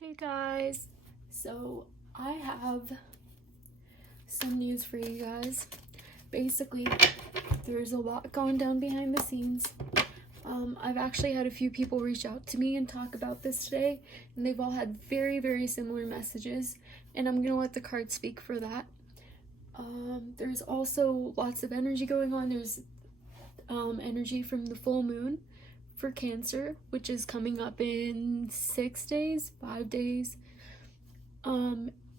Hey guys, so I have some news for you guys. Basically, there's a lot going down behind the scenes. I've actually had a few people reach out to me and talk about this today, and they've all had very similar messages, and I'm gonna let the cards speak for that. There's also lots of energy going on. There's energy from the full moon for Cancer, which is coming up in 5 days.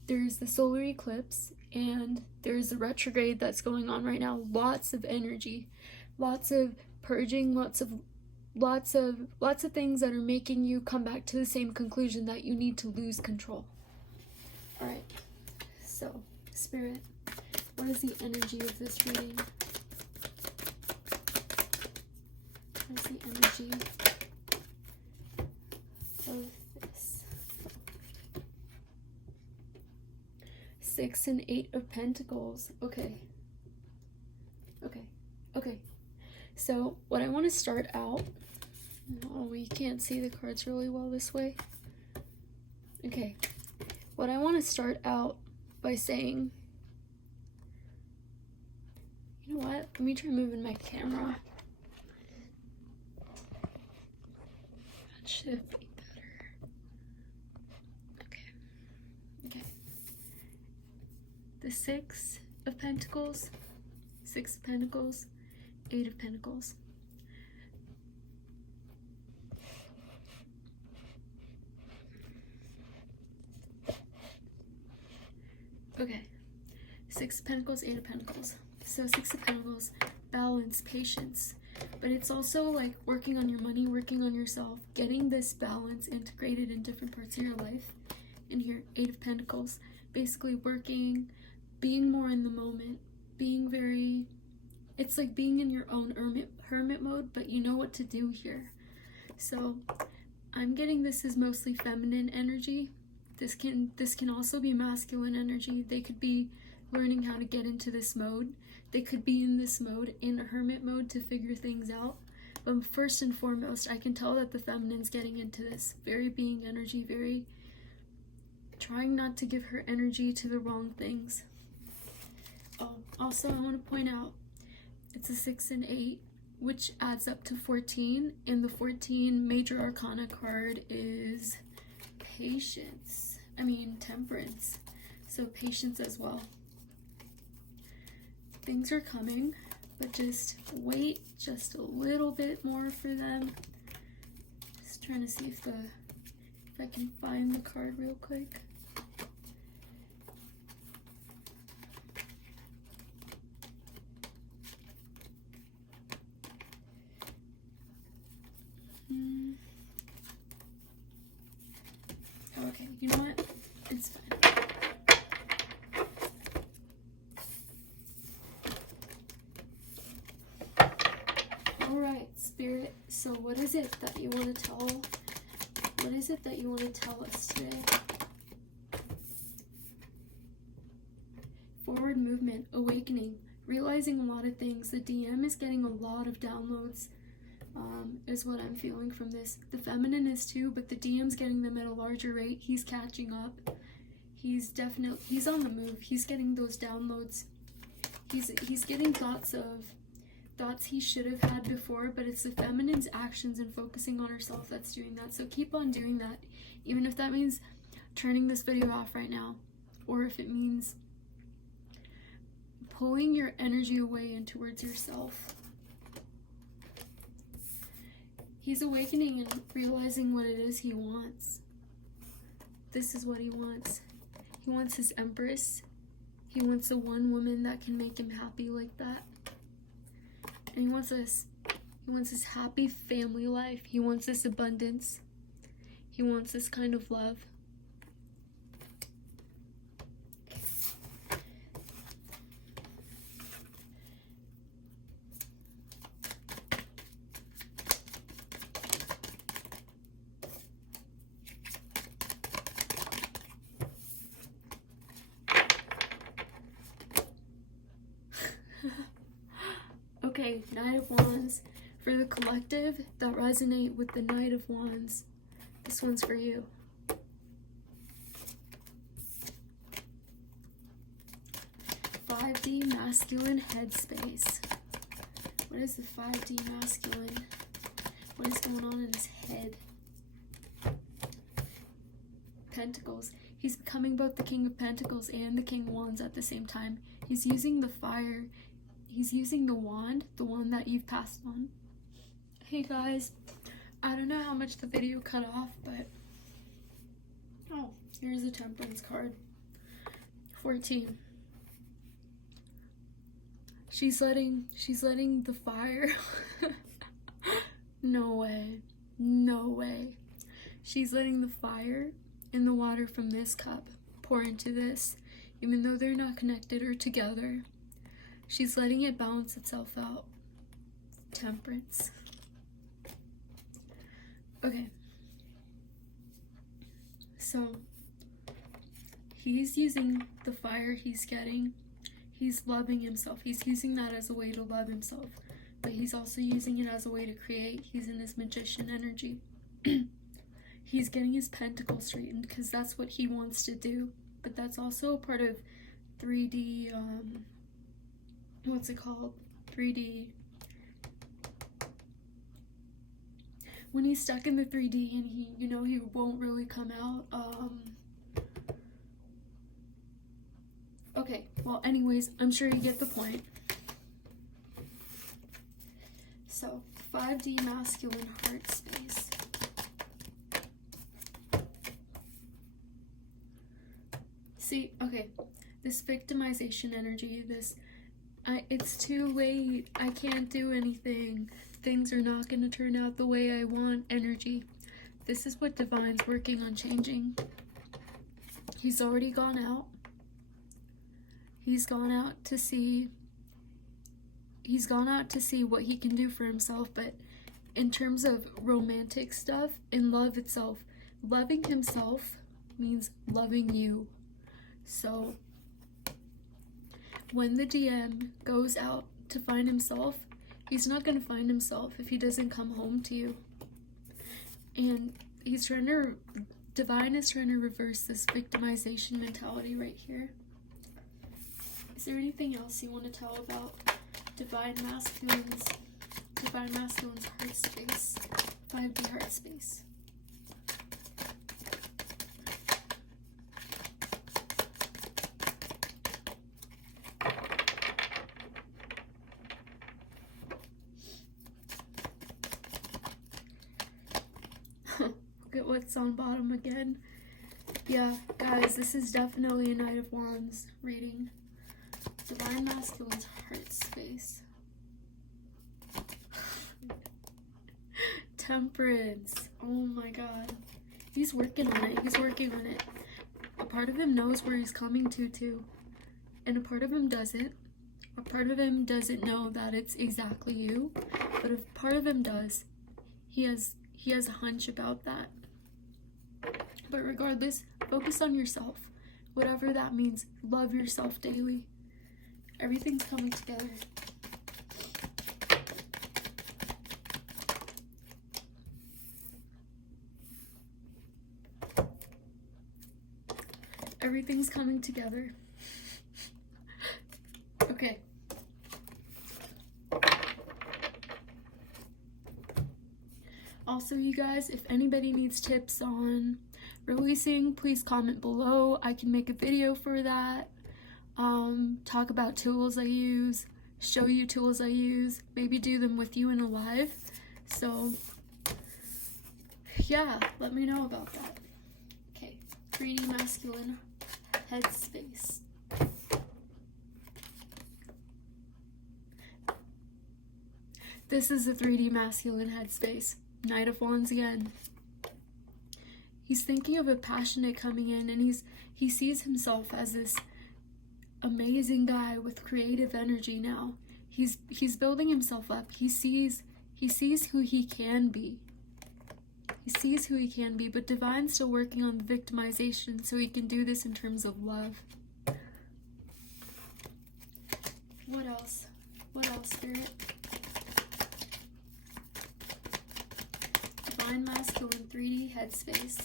There's the solar eclipse, and there's the retrograde that's going on right now. Lots of energy, lots of purging, lots of things that are making you come back to the same conclusion that you need to lose control. All right, so Spirit, what is the energy of this reading? What is the energy of this? 6 and 8 of Pentacles. Okay. So what I want to start out, oh, you can't see the cards really well this way. Okay, what I want to start out by saying, you know what, let me try moving my camera. That should be better. Okay. The 6 of Pentacles, 6 of Pentacles, 8 of Pentacles. Okay, 6 of Pentacles, 8 of Pentacles. So 6 of Pentacles, balance, patience. But it's also like working on your money, working on yourself, getting this balance integrated in different parts of your life. And here, 8 of Pentacles, basically working, being more in the moment, being very, it's like being in your own hermit mode, but you know what to do here. So I'm getting this is mostly feminine energy. This can also be masculine energy. They could be learning how to get into this mode. They could be in this mode, in a hermit mode, to figure things out. But first and foremost, I can tell that the feminine's getting into this. Very being energy, very trying not to give her energy to the wrong things. Oh, also I want to point out, it's a 6 and 8, which adds up to 14. And the 14 major arcana card is temperance. So patience as well. Things are coming, but just wait just a little bit more for them. Just trying to see if I can find the card real quick. Okay, you know what? It's fine. Alright, Spirit, so what is it that you want to tell? What is it that you want to tell us today? Forward movement, awakening, realizing a lot of things. The DM is getting a lot of downloads, is what I'm feeling from this. The feminine is too, but the DM's getting them at a larger rate. He's catching up. He's on the move. He's getting those downloads. He's getting thoughts he should have had before, but it's the feminine's actions and focusing on herself that's doing that. So keep on doing that, even if that means turning this video off right now, or if it means pulling your energy away and towards yourself. He's awakening and realizing what it is he wants. This is what he wants. He wants his Empress. He wants a one woman that can make him happy like that. And he wants this happy family life. He wants this abundance. He wants this kind of love. Okay, Knight of Wands. For the collective that resonate with the Knight of Wands, this one's for you. 5D masculine headspace. What is the 5D masculine? What is going on in his head? Pentacles. He's becoming both the King of Pentacles and the King of Wands at the same time. He's using the fire. He's using the wand that you've passed on. Hey guys, I don't know how much the video cut off, but oh, here's a Temperance card. 14. She's letting the fire. No way. No way. She's letting the fire and the water from this cup pour into this, even though they're not connected or together. She's letting it balance itself out. Temperance. Okay. So, he's using the fire he's getting. He's loving himself. He's using that as a way to love himself. But he's also using it as a way to create. He's in his magician energy. He's getting his pentacles straightened because that's what he wants to do. But that's also a part of 3D, what's it called? 3D. When he's stuck in the 3D and he won't really come out. Okay, well, anyways, I'm sure you get the point. So, 5D masculine heart space. See, okay, this victimization energy, it's too late, I can't do anything, things are not going to turn out the way I want energy. This is what Divine's working on changing. He's already gone out. He's gone out to see what he can do for himself, but in terms of romantic stuff and love itself, loving himself means loving you. So when the DM goes out to find himself, he's not going to find himself if he doesn't come home to you. And Divine is trying to reverse this victimization mentality right here. Is there anything else you want to tell about Divine Masculine's heart space, 5D heart space? Look at what's on bottom again. Yeah, guys, this is definitely a Knight of Wands reading. Divine Masculine's heart space. Temperance. Oh my god. He's working on it. He's working on it. A part of him knows where he's coming to too. And a part of him doesn't. A part of him doesn't know that it's exactly you. But if part of him does, he has a hunch about that. But regardless, focus on yourself. Whatever that means, love yourself daily. Everything's coming together. Everything's coming together. Okay. Also, you guys, if anybody needs tips on releasing, please comment below. I can make a video for that. Talk about tools I use, show you tools I use, maybe do them with you in a live. So, yeah, let me know about that. Okay, 3D masculine headspace. This is a 3D masculine headspace. Knight of Wands again. He's thinking of a passionate coming in, and he sees himself as this amazing guy with creative energy now. He's building himself up. He sees who he can be. He sees who he can be, but Divine's still working on the victimization so he can do this in terms of love. What else? What else, Spirit? Divine masculine 3D headspace.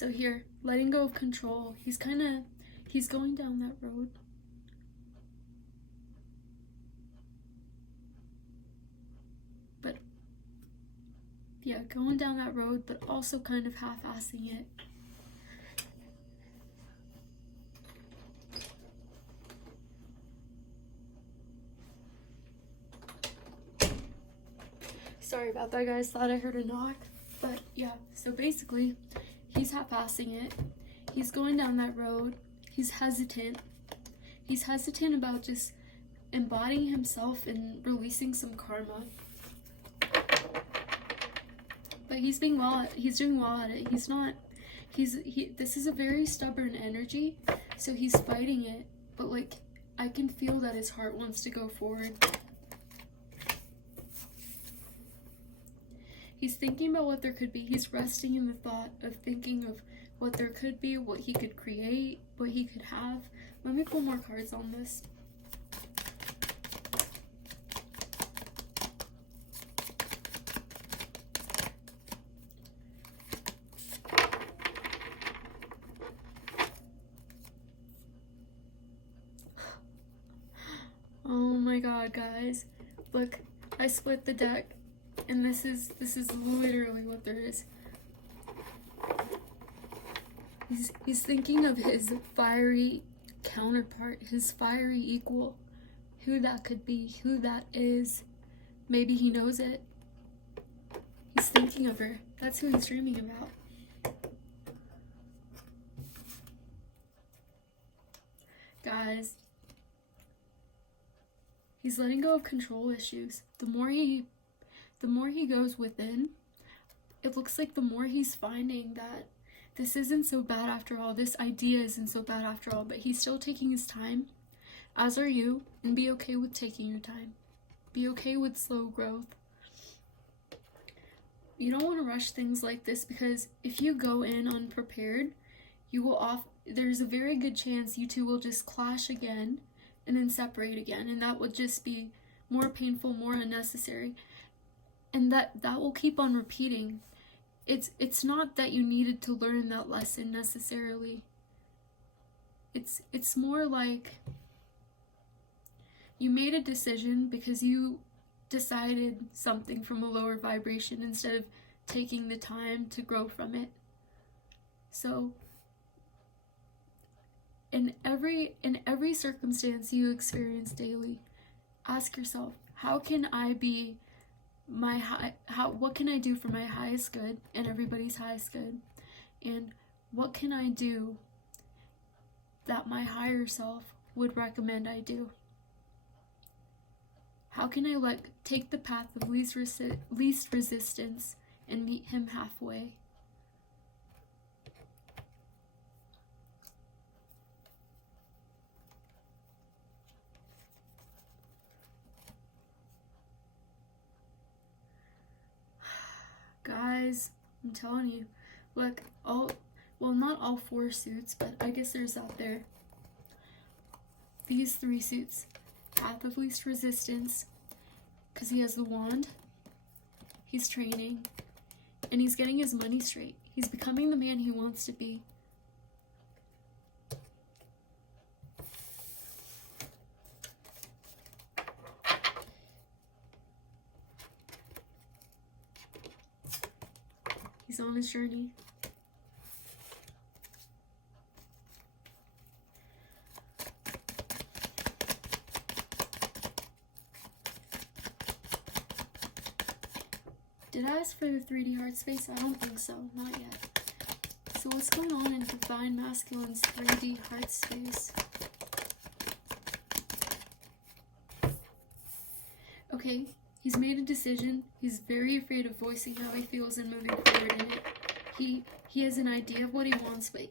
So here, letting go of control. He's going down that road. But yeah, going down that road, but also kind of half-assing it. Sorry about that, guys. Thought I heard a knock. But yeah, so basically, he's half-assing it. He's going down that road. He's hesitant. He's hesitant about just embodying himself and releasing some karma. But he's doing well at it. This is a very stubborn energy, so he's fighting it. But like, I can feel that his heart wants to go forward. He's thinking about what there could be. He's resting in the thought of thinking of what there could be, what he could create, what he could have. Let me pull more cards on this. Oh my god, guys. Look, I split the deck. And this is literally what there is. He's thinking of his fiery counterpart, his fiery equal, who that could be, who that is. Maybe he knows it. He's thinking of her. That's who he's dreaming about. Guys, he's letting go of control issues. The more he goes within, it looks like the more he's finding that this isn't so bad after all, this idea isn't so bad after all, but he's still taking his time, as are you, and be okay with taking your time. Be okay with slow growth. You don't want to rush things like this, because if you go in unprepared, there's a very good chance you two will just clash again and then separate again, and that would just be more painful, more unnecessary. And that will keep on repeating. It's not that you needed to learn that lesson necessarily. It's more like you made a decision because you decided something from a lower vibration instead of taking the time to grow from it. So in every circumstance you experience daily, ask yourself, how can I be what can I do for my highest good and everybody's highest good? And what can I do that my higher self would recommend I do? How can I take the path of least resistance and meet him halfway? Guys, I'm telling you, look, not all 4 suits, but I guess there's out there. These 3 suits. Path of least resistance, because he has the wand, he's training, and he's getting his money straight. He's becoming the man he wants to be. He's on his journey. Did I ask for the 3D heart space? I don't think so. Not yet. So what's going on in Divine Masculine's 3D heart space? Okay, he's made a decision. He's very afraid of voicing how he feels and moving forward in it. He has an idea of what he wants, but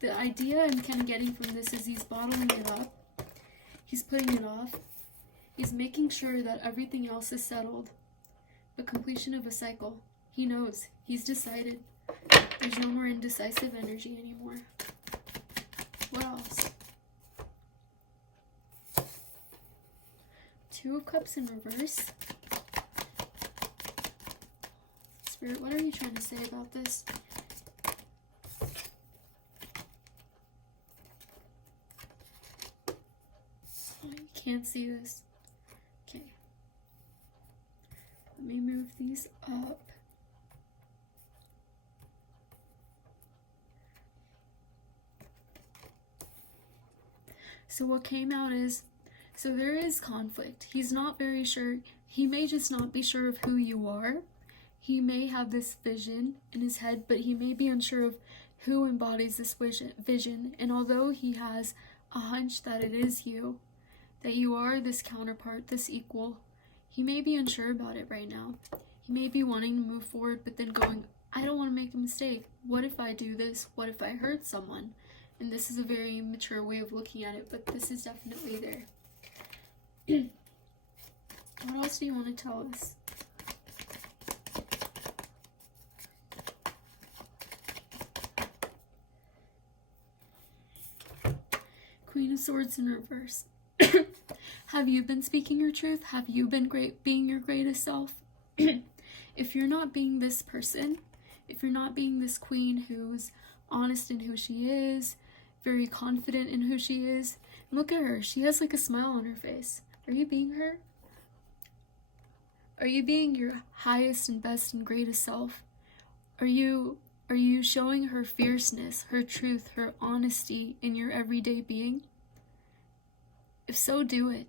the idea I'm kind of getting from this is he's bottling it up. He's putting it off. He's making sure that everything else is settled. The completion of a cycle. He knows. He's decided. There's no more indecisive energy anymore. What else? 2 of Cups in reverse. Spirit, what are you trying to say about this? can't see this. Okay. Let me move these up. So what came out is, so there is conflict. He's not very sure. He may just not be sure of who you are. He may have this vision in his head, but he may be unsure of who embodies this vision. And although he has a hunch that it is you, that you are this counterpart, this equal, he may be unsure about it right now. He may be wanting to move forward, but then going, I don't want to make a mistake. What if I do this? What if I hurt someone? And this is a very mature way of looking at it, but this is definitely there. What else do you want to tell us? Queen of Swords in reverse. Have you been speaking your truth? Have you been being your greatest self? If you're not being this person, if you're not being this queen who's honest in who she is, very confident in who she is, look at her. She has like a smile on her face. Are you being her? Are you being your highest and best and greatest self? Are you showing her fierceness, her truth, her honesty in your everyday being? If so, do it.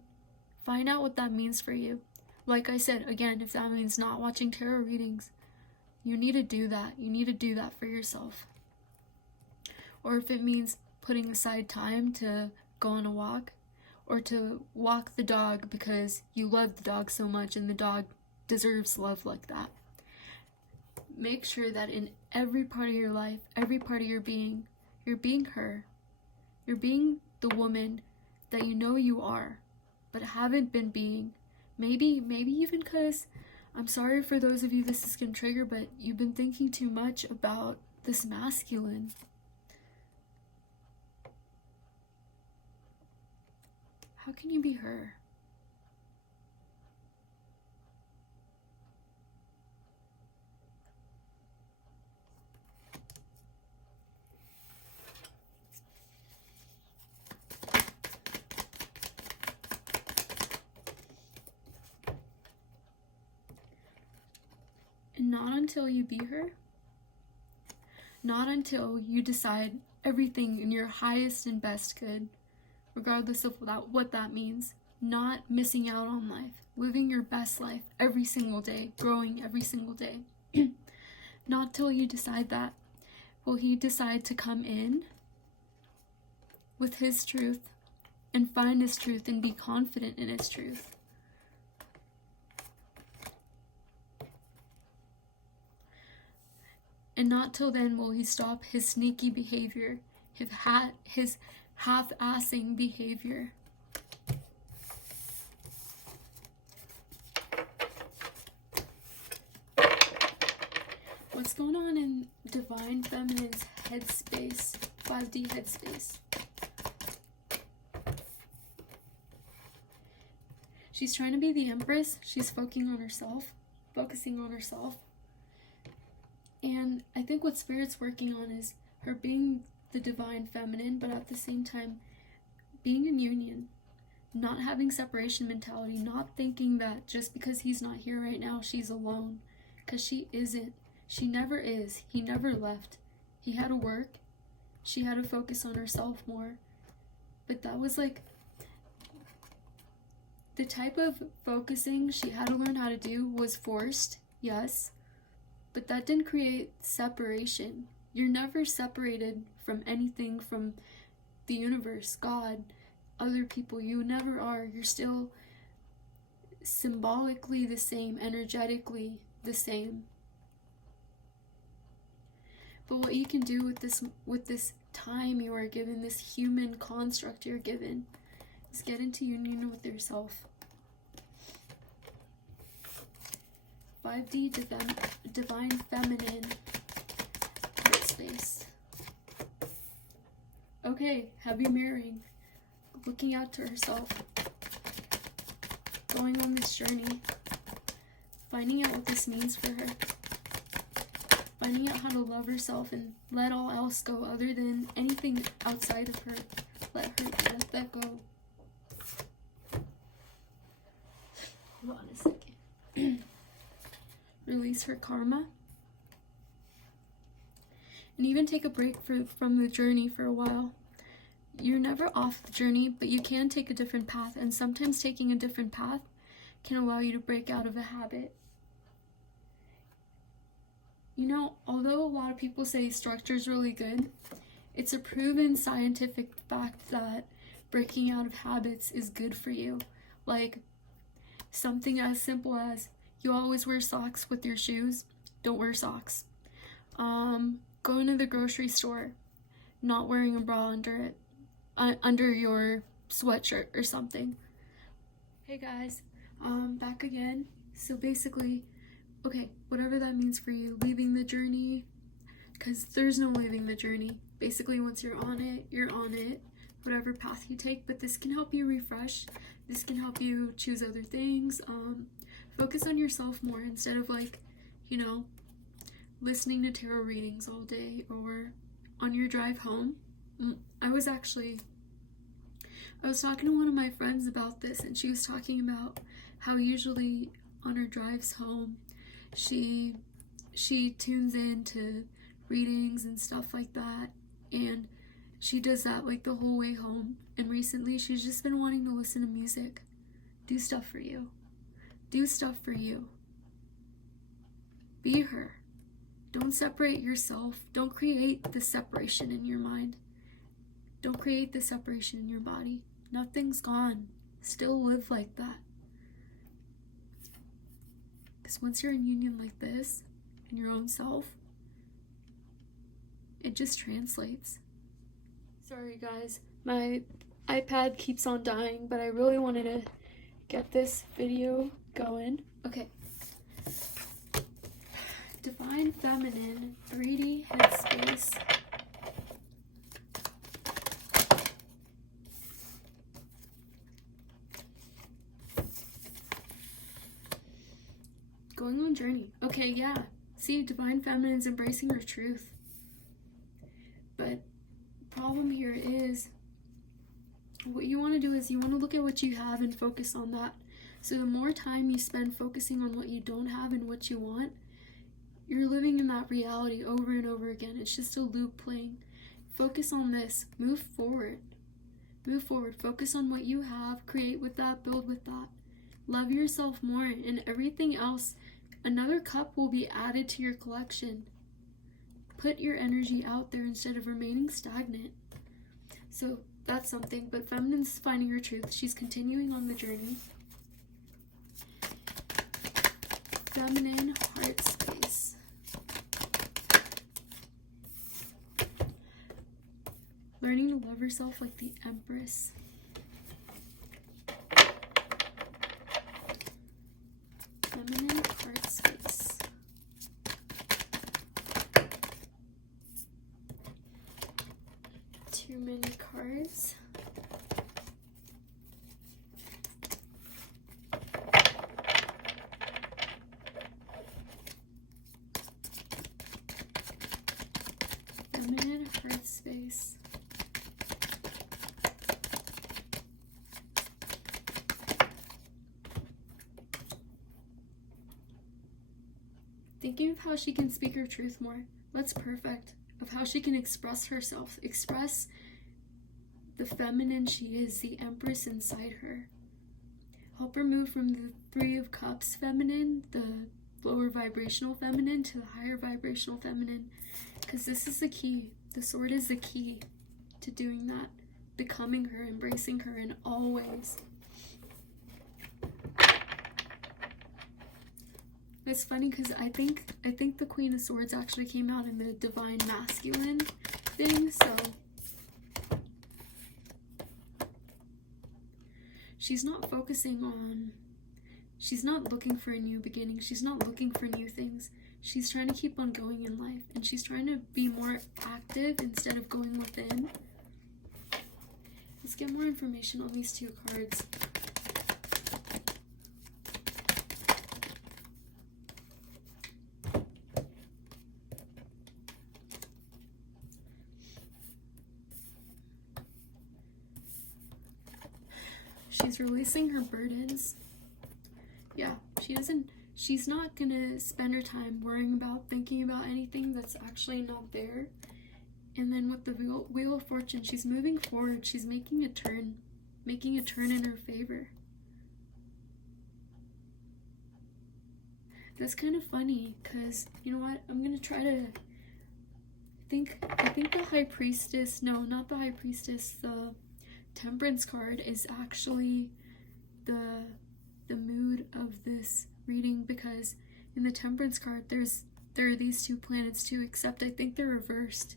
Find out what that means for you. Like I said, again, if that means not watching tarot readings, you need to do that. You need to do that for yourself. Or if it means putting aside time to go on a walk, or to walk the dog because you love the dog so much and the dog deserves love like that. Make sure that in every part of your life, every part of your being, you're being her. You're being the woman that you know you are, but haven't been being. Maybe even because, I'm sorry for those of you this is going to trigger, but you've been thinking too much about this masculine. How can you be her? And not until you be her, not until you decide everything in your highest and best good, regardless of what that means, not missing out on life, living your best life every single day, growing every single day. Not till you decide that will he decide to come in with his truth and find his truth and be confident in his truth. And not till then will he stop his sneaky behavior, his half-assing behavior. What's going on in Divine Feminine's headspace, 5D headspace? She's trying to be the Empress. She's focusing on herself. And I think what Spirit's working on is her being the Divine Feminine, but at the same time being in union, not having separation mentality, not thinking that just because he's not here right now, she's alone. Because she isn't. She never is. He never left. He had to work. She had to focus on herself more. But that was like the type of focusing she had to learn how to do was forced, yes. But that didn't create separation. You're never separated from anything, from the universe, God, other people. You never are. You're still symbolically the same, energetically the same. But what you can do with this time you are given, this human construct you're given, is get into union with yourself. 5D Divine Feminine heart space. Okay, heavy mirroring, looking out to herself, going on this journey, finding out what this means for her, finding out how to love herself and let all else go other than anything outside of her. Let that go. Hold on a second. Release her karma. And even take a break from the journey for a while. You're never off the journey, but you can take a different path, and sometimes taking a different path can allow you to break out of a habit. You know, although a lot of people say structure is really good, it's a proven scientific fact that breaking out of habits is good for you. Like something as simple as you always wear socks with your shoes, don't wear socks. Going to the grocery store, not wearing a bra under it, under your sweatshirt or something. Hey guys, back again. So basically, okay, whatever that means for you, leaving the journey, because there's no leaving the journey. Basically, once you're on it, whatever path you take, but this can help you refresh. This can help you choose other things. Focus on yourself more instead of like, you know, listening to tarot readings all day or on your drive home. I was talking to one of my friends about this, and she was talking about how usually on her drives home, she tunes in to readings and stuff like that, and she does that like the whole way home. And recently she's just been wanting to listen to music. Do stuff for you. Do stuff for you. Be her. Don't separate yourself. Don't create the separation in your mind. Don't create the separation in your body. Nothing's gone. Still live like that. Because once you're in union like this, in your own self, it just translates. Sorry guys, my iPad keeps on dying, but I really wanted to get this video going. Okay. Divine Feminine 3D Headspace. Going on journey. Okay, yeah. See, Divine Feminine's embracing her truth. But problem here is what you want to do is you want to look at what you have and focus on that. So the more time you spend focusing on what you don't have and what you want, you're living in that reality over and over again. It's just a loop playing. Focus on this. Move forward. Move forward. Focus on what you have. Create with that. Build with that. Love yourself more, and everything else, another cup will be added to your collection. Put your energy out there instead of remaining stagnant. So that's something. But Feminine's finding her truth. She's continuing on the journey. Feminine heart space. Learning to love yourself like the Empress. Feminine heart space. Too many cards. Feminine heart space. Thinking of how she can speak her truth more. That's perfect. Of how she can express herself. Express the feminine she is, the Empress inside her. Help her move from the Three of Cups feminine, the lower vibrational feminine, to the higher vibrational feminine. Because this is the key. The sword is the key to doing that. Becoming her, embracing her in all ways. It's funny because I think the Queen of Swords actually came out in the Divine Masculine thing, so she's not focusing on, she's not looking for a new beginning, she's not looking for new things. She's trying to keep on going in life, and she's trying to be more active instead of going within. Let's get more information on these two cards. She's releasing her burdens Yeah, she's not gonna spend her time worrying about, thinking about anything that's actually not there. And then with the Wheel of Fortune, she's moving forward. She's making a turn in her favor. That's kind of funny, because, you know what, I'm gonna try to I think the High Priestess, no, not the High Priestess, the Temperance card is actually the mood of this reading, because in the Temperance card there are these two planets too, except I think they're reversed.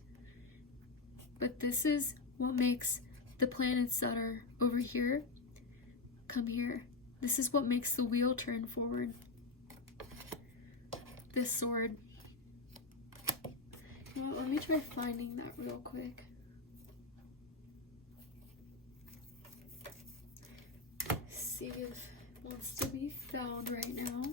But this is what makes the planets that are over here come here. This is what makes the wheel turn forward. This sword. Well, let me try finding that real quick. See if it wants to be found right now.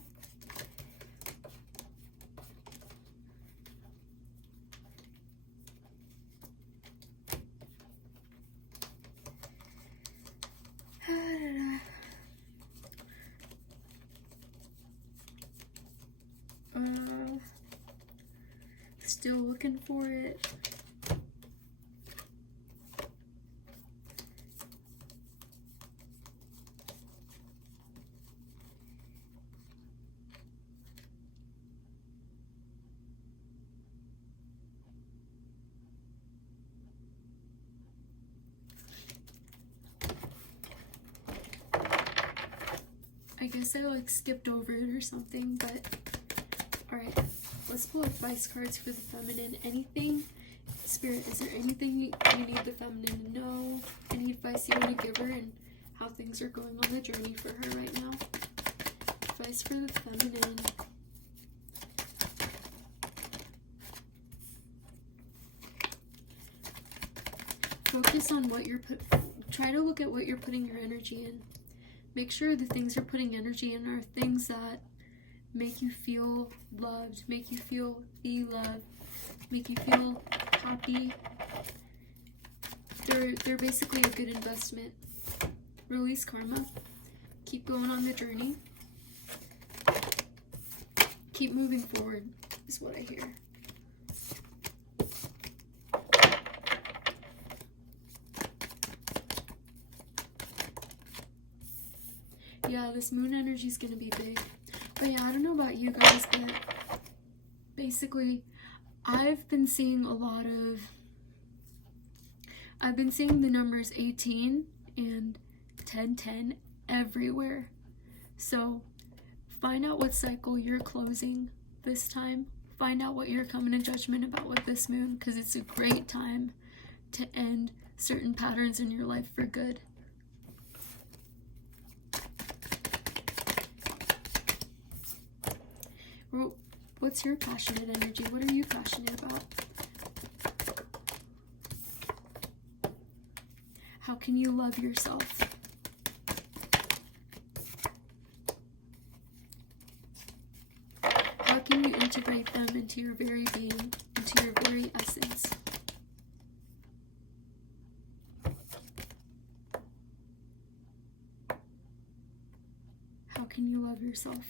Still looking for it. I guess I like skipped over it or something, but alright, let's pull advice cards for the feminine. Anything, Spirit, is there anything you need the feminine to know? Any advice you want to give her and how things are going on the journey for her right now? Advice for the feminine. Focus on what you're try to look at what you're putting your energy in. Make sure the things you're putting energy in are things that make you feel loved, make you feel the love, make you feel happy. They're basically a good investment. Release karma. Keep going on the journey. Keep moving forward is what I hear. Yeah, this moon energy is going to be big. But yeah, I don't know about you guys, but basically, I've been seeing the numbers 18 and 1010 everywhere. So find out what cycle you're closing this time. Find out what you're coming to judgment about with this moon, because it's a great time to end certain patterns in your life for good. What's your passionate energy? What are you passionate about? How can you love yourself? How can you integrate them into your very being, into your very essence? How can you love yourself?